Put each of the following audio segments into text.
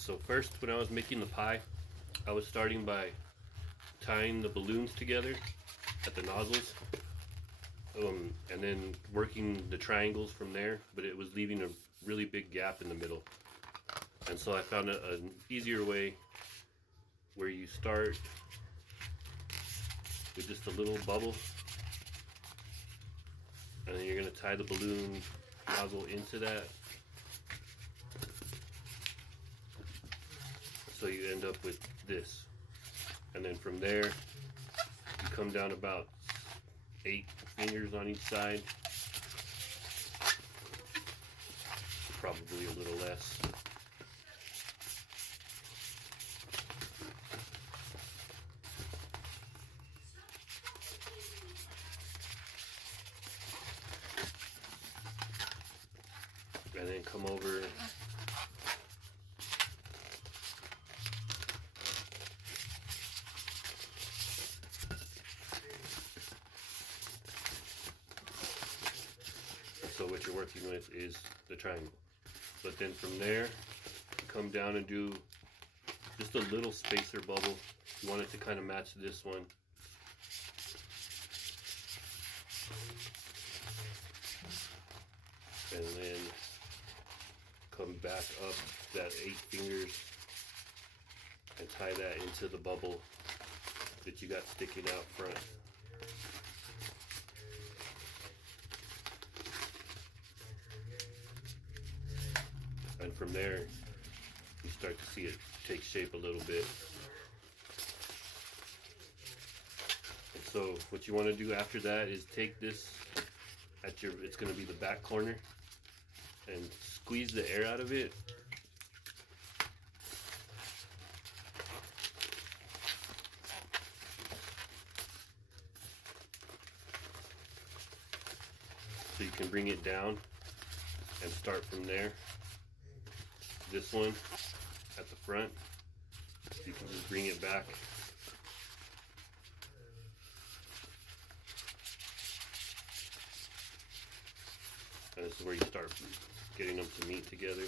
So first, when I was making the pie, I was starting by tying the balloons together at the nozzles, and then working the triangles from there, but it was leaving a really big gap in the middle. And so I found an easier way where you start with just a little bubble, and then you're going to tie the balloon nozzle into that, so you end up with this. And then from there you come down about 8 fingers on each side, probably a little less. And then come over so what you're working with is the triangle. But then from there, come down and do just a little spacer bubble. You want it to kind of match this one. And then come back up that 8 fingers and tie that into the bubble that you got sticking out front. And from there, you start to see it take shape a little bit. And so what you want to do after that is take this at your, it's going to be the back corner, and squeeze the air out of it. So you can bring it down and start from there. This one at the front, you can just bring it back. And this is where you start getting them to meet together.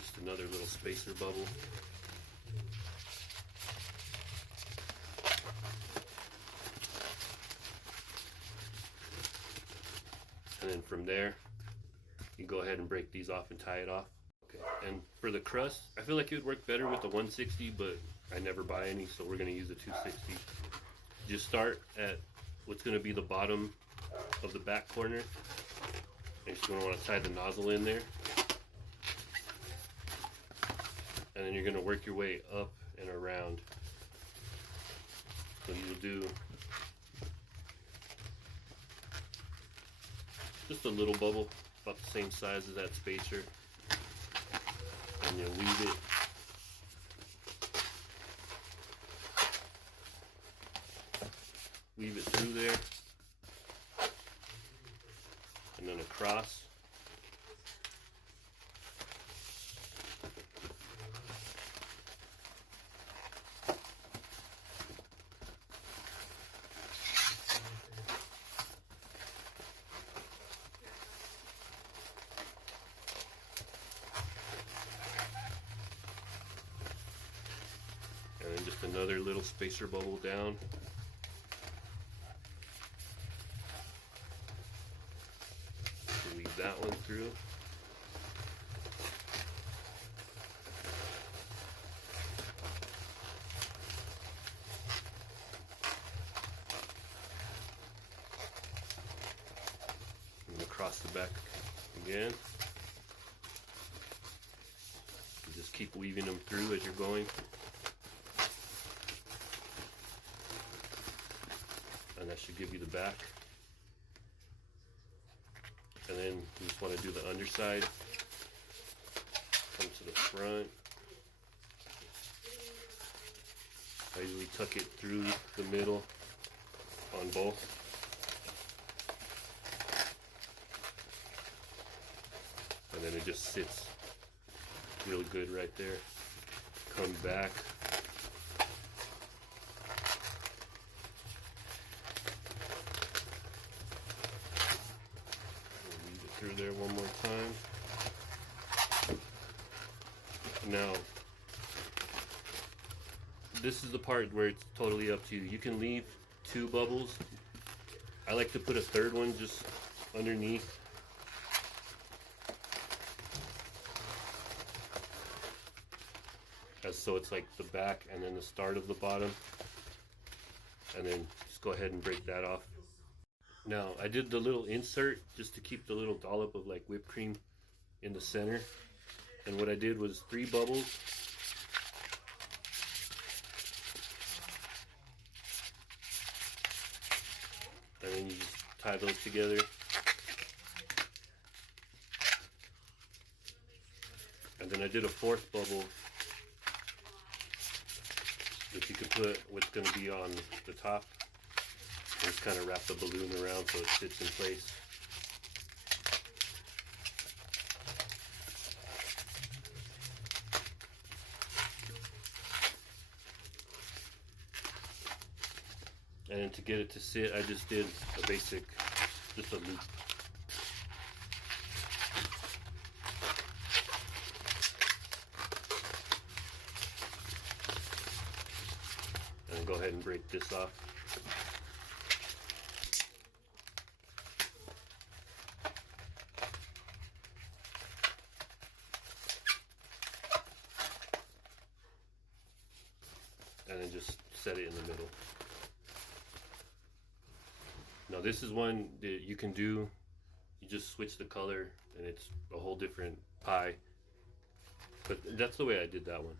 Just another little spacer bubble. And then from there, you go ahead and break these off and tie it off. Okay. And for the crust, I feel like it would work better with the 160, but I never buy any, so we're going to use the 260. Just start at what's going to be the bottom of the back corner, and you're going to want to tie the nozzle in there. And then you're going to work your way up and around. So you'll do just a little bubble, about the same size as that spacer, and you'll weave it. Weave it through there, and then across. And then just another little spacer bubble down. Weave that one through. And across the back again. You just keep weaving them through as you're going. And that should give you the back. And then you just want to do the underside. Come to the front. I usually tuck it through the middle on both. And then it just sits real good right there. Come back. Lead it through there one more time. Now, this is the part where it's totally up to you. You can leave 2 bubbles. I like to put a 3rd one just underneath. So it's like the back and then the start of the bottom. And then just go ahead and break that off. Now, I did the little insert just to keep the little dollop of like whipped cream in the center. And what I did was 3 bubbles. And then you just tie those together. And then I did a 4th bubble that you can put what's going to be on the top. And just kind of wrap the balloon around so it sits in place. And then to get it to sit, I just did a basic, just a loop. And then go ahead and break this off. And then just set it in the middle. Now this is one that you can do, you just switch the color and it's a whole different pie. But that's the way I did that one.